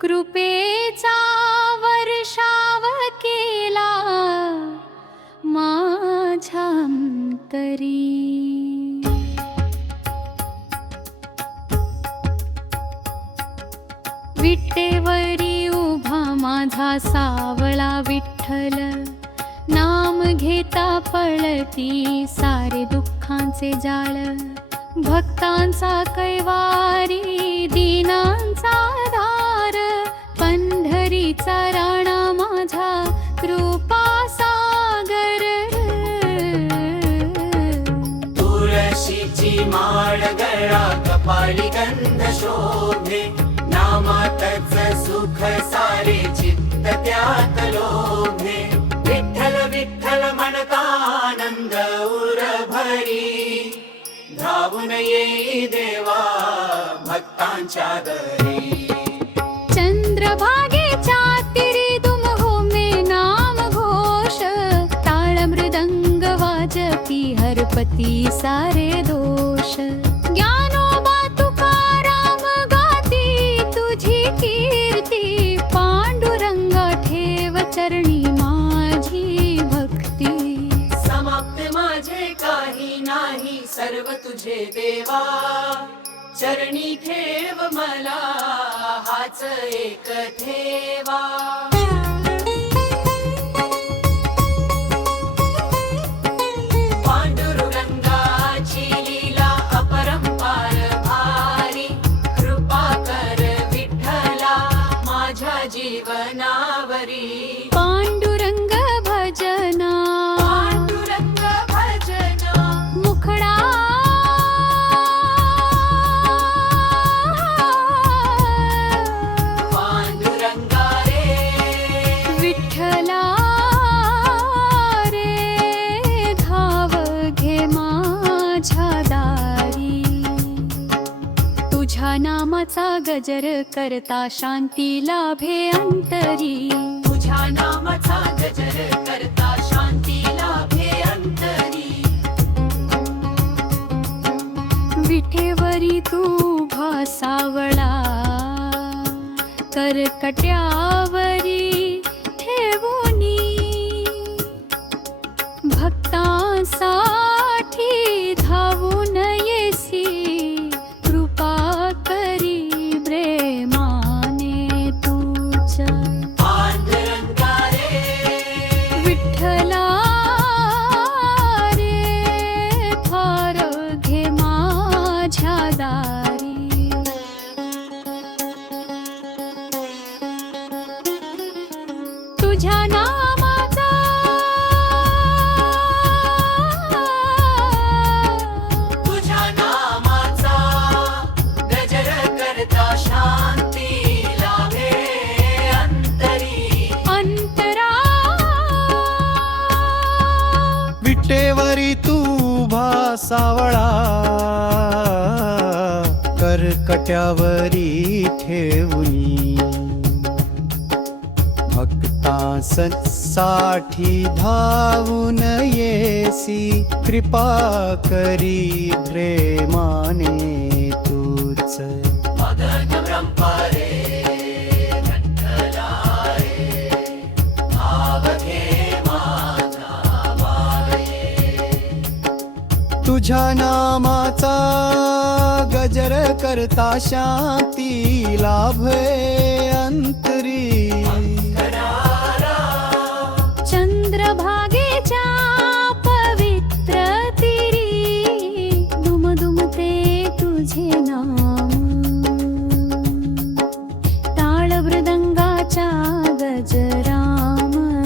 कृपेचा वर्षाव केला माझ्या अंतरी। विटेवरी उभा माझा सावळा विठ्ठल, नाम घेता पळती सारे दुःखांचे जाळ। भक्तांचा कैवारी दीनांचा धार, पंढरीचा राणा माझा कृपा सागर। तुळशीची माळ गळा कपाळी गंध शोभे, नामातच सुख सारे चित्त त्यात लोभे। विठ्ठल विठ्ठल म्हणता आनंद उर भरी, धावून येई देवा भक्तांच्या दरी। चंद्रभागेच्या तीरी दुम होमे नाम घोष, टाळ मृदंग वाजती हरपती सारे दोष। ज्ञानोबा तुकाराम गाती तुझी कीर्ती, पांडुरंगा ठेव चरणी माझी भक्ती। समाप्त माझे काही नाही सर्व तुझे देवा, चरणी ठेव मला हाच एक ठेवा। पांडुरंगाची लीला अपरंपार भारी, कृपा कर विठ्ठला माझ्या जीवनावरी। पांडुरंग भजना पांडुरंग भजना मुखडा पांडुरंगा रे विठ्ठला रे, धाव घे माझ्या दारी। तुझ्या नामाचा गजर करता शांती लाभे अंतरी। तुझ्या नामाचा गजर करता शांती लाभे अंतरी। विठेवरी तू उभा सावळा, करकट्यावरी ठेवूनी भक्तांसाठी धावून येसी। कृपा करी प्रेमाने तुझ पांडुरंगा रे विठ्ठला रे, फार घे माझ्या दारी। तुझ्या नामाचा तुझ्या नामाचा गजर करता शांती लाभे अंतरी। अंतरा विटेवरी तू उभा सावळा, करकट्यावरी ठेवूनी भक्तांसाठी धावून येसी। कृपा करी प्रेमाने तूच मदन ब्रह्मरे विठ्ठला रे, भाव घे माझा भावे। तुझ्या नामाचा गजर करता शांती लाभे अंतरी। चंद्रभागेच्या पवित्र तीरी, दुमदुमते तुझे नाम। टाळ मृदंगाच्या गजरामध्ये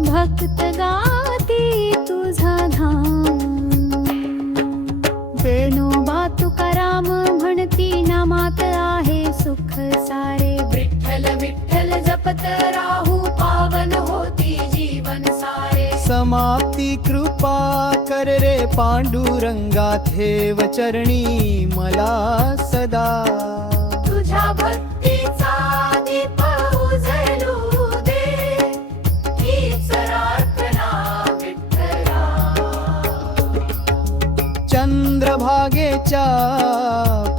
भक्त गाती तुझा धाम। वेणोबा तुकाराम म्हणती नामात आहे सुख सारे। विठ्ठल विठ्ठल जपत राहू पावन होती जीवन सारे। समाप्ती कृपा कर रे पांडुरंगा, ठेव चरणी मला सदा। तुझ्या भक्तीचा दीप उजळू दे, हीच प्रार्थना विठ्ठला। चंद्रभागेच्या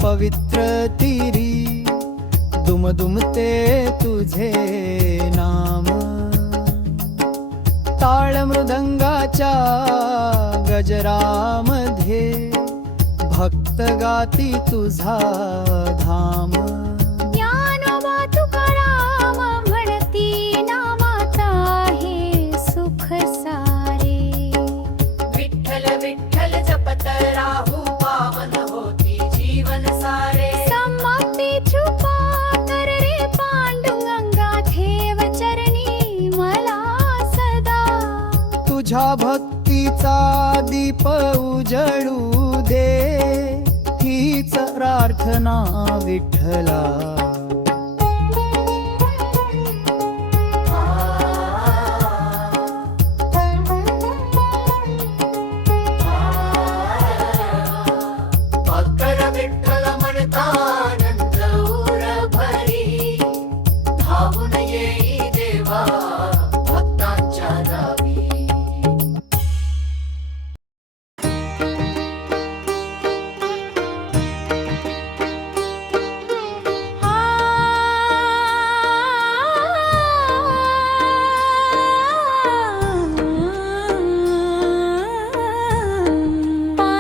पवित्र तीरी, दुम दुमदुमते तुझे नाम, ताळ मृदंगाच्या गजरामध्ये भक्त गाती तुझा धाम. ज्ञानोबा तुकाराम म्हणती नामाचा आहे सुख सारे. विठ्ठल विठ्ठल जपत राहू पावन होती जीवन सारे. समाप्ती छुपा कर रे पांडुरंगा ठेव चरणी मला सदा. तुझ्या भक्तीचा दीप उजळू दे, हीच प्रार्थना विठ्ठला. भक्कर विठ्ठल म्हणता आनंद उर भरी. धावून येई देवा भक्तांच्या दारी.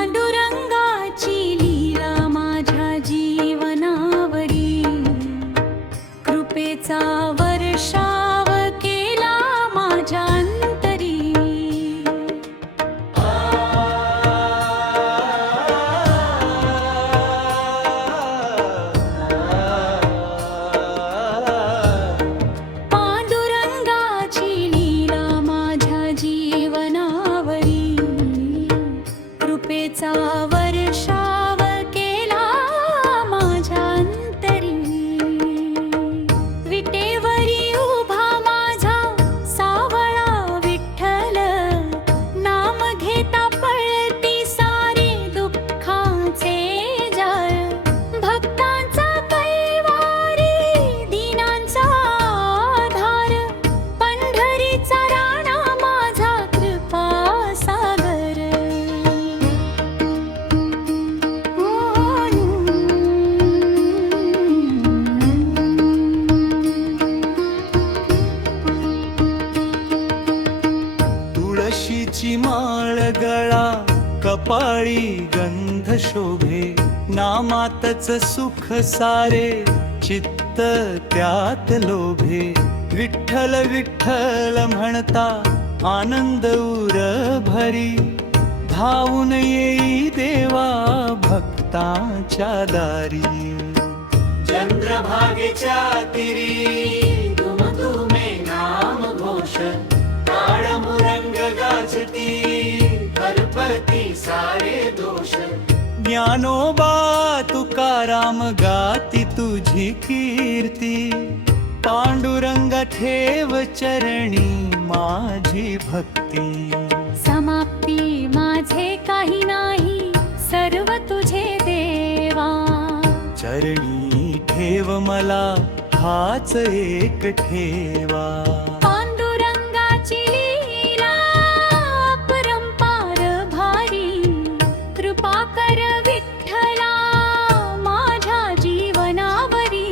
पांडुरंगाची लीला माझ्या जीवनावरी, कृपेचा वर्षाव केला माझ्या अंतरी. पांडुरंगाची लीला माझ्या जीवनावरी, कृपेचा वर्षाव केला माझ्या अंतरी. विटेवरी उभा माझा सावळा विठ्ठल, नाम घेता पळती सारे दुःखाचे जाळ. भक्तांचा कैवारी दीनांचा आधार, पंढरीचा राणा माझा कृपा सागर. तुळशीची माळ गळा कपाळी गंध शोभे, नामातच सुख सारे चित्त त्यात लोभे. विठ्ठल विठ्ठल म्हणता आनंद उर भरी, धावून येई देवा भक्तांच्या दारी. चंद्रभागेच्या तिरी दुमदुमे नाम घोष. ताळ मुरंग गाजती हरपती सारे दोष. ज्ञानोबा तुकाराम गाती तुझी कीर्ती, पांडुरंग ठेव चरणी माझी भक्ती. समाप्ती माझे काही नाही सर्व तुझे देवा. चरणी ठेव मला हाच एक ठेवा. पांडुरंगाची लीला अपरंपार भारी, कृपा कर विठ्ठला माझ्या जीवनावरी.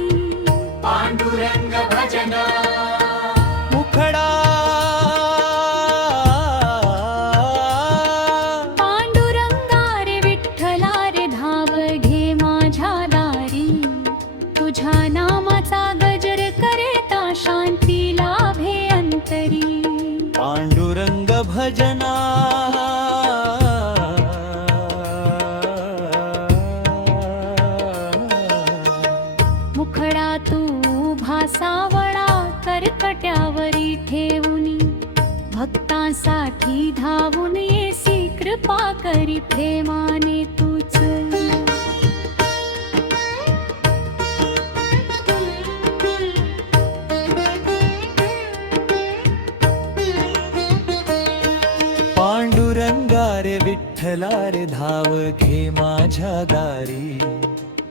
पांडुरंग भजन मुखडा पांडुरंगा रे विठ्ठला रे धाव घे माझ्या दारी. तुझ्या नामाचा गजर करेता शांती लाभे अंतरी. पांडुरंग भजना मुखडा तू भासावळा करकट्यावरी ठेवूनी, भक्तांसाठी धावून येसी कृपा करी प्रेमाने तूच. पांडुरंगा रे विठ्ठला रे धाव घे माझ्या दारी.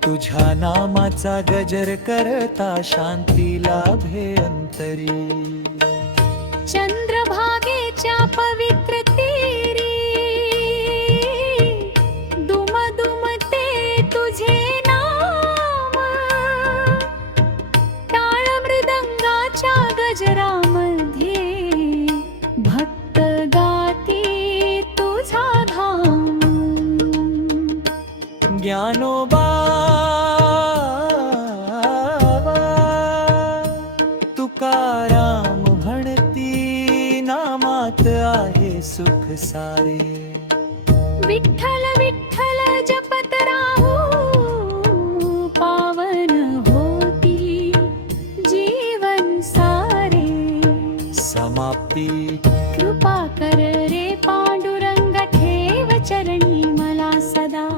तुझ्या नामाचा गजर करता शांती लाभे अंतरी. चंद्रभागेच्या पवित्र तीरी दुमदुमते तुझे नाम. सारे विठ्ठल विठ्ठल जपत राहू पावन होती जीवन सारे समाप्ती कृपा कर रे पांडुरंग ठेव चरणी मला सदा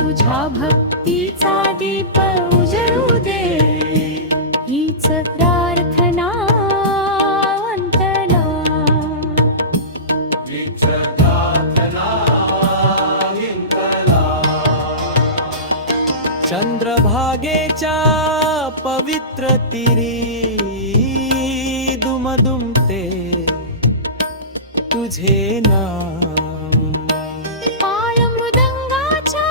तुझ्या भक्तीचा दीप उजळू दे हीच प्रार्थना अंतला चंद्रभागेच्या पवित्र तीरी दुमदुमते तुझे नाम पाय मृदंगाच्या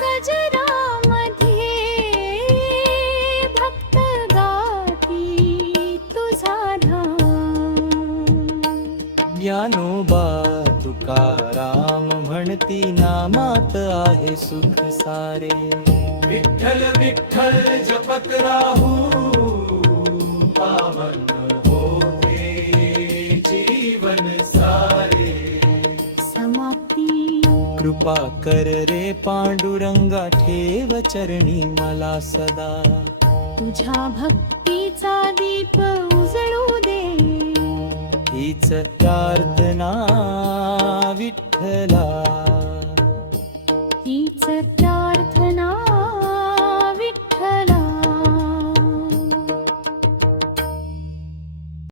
गजरामध्ये भक्त गाती तुझा धाम ज्ञानोबा तुकाराम म्हणती नामात आहे सुख सारे विठ्ठल विठ्ठल जपत राहू पावन होते जीवन सारे समाप्ती कृपा कर रे पांडुरंगा ठेव चरणी मला सदा तुझ्या भक्तीचा दीप उजळू दे हीच प्रार्थना विठ्ठला हीच